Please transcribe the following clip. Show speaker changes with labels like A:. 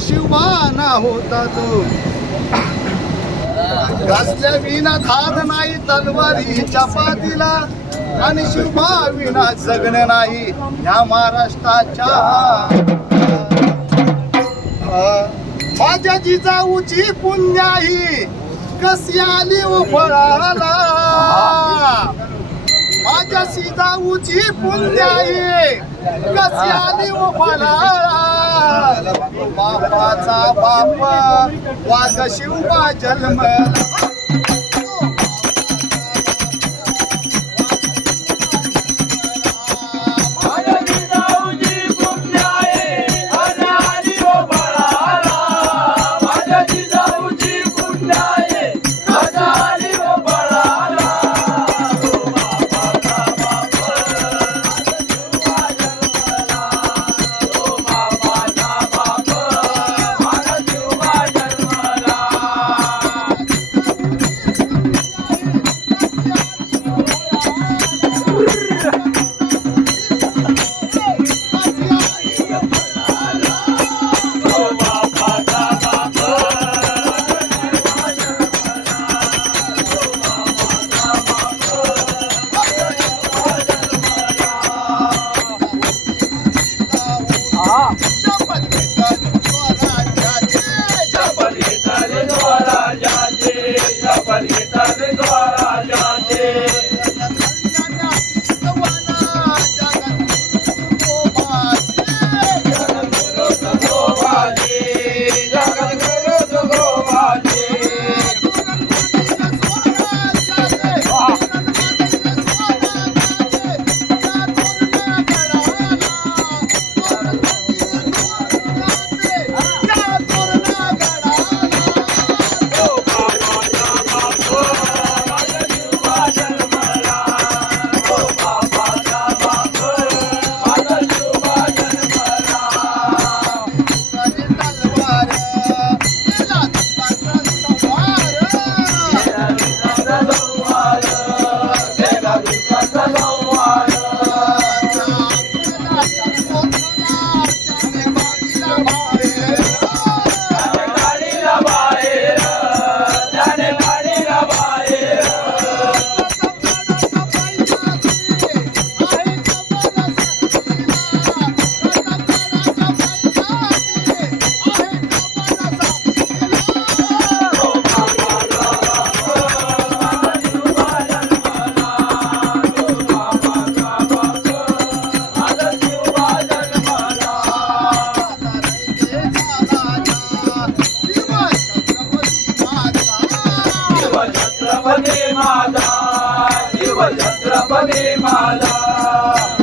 A: शिवाना होता तो. घासल्या विना धाद नाही तलवारी चपातीला. आणि शिवा विना जगणे नाही या महाराष्ट्राच्या माझ्या जिजाऊची पुण्याही कशी आली हो उफळाला माझ्या जिजाऊची पुण्याही कशी आली
B: हो उफळाला แล้วก็มาพาสาก छत्रपती माझा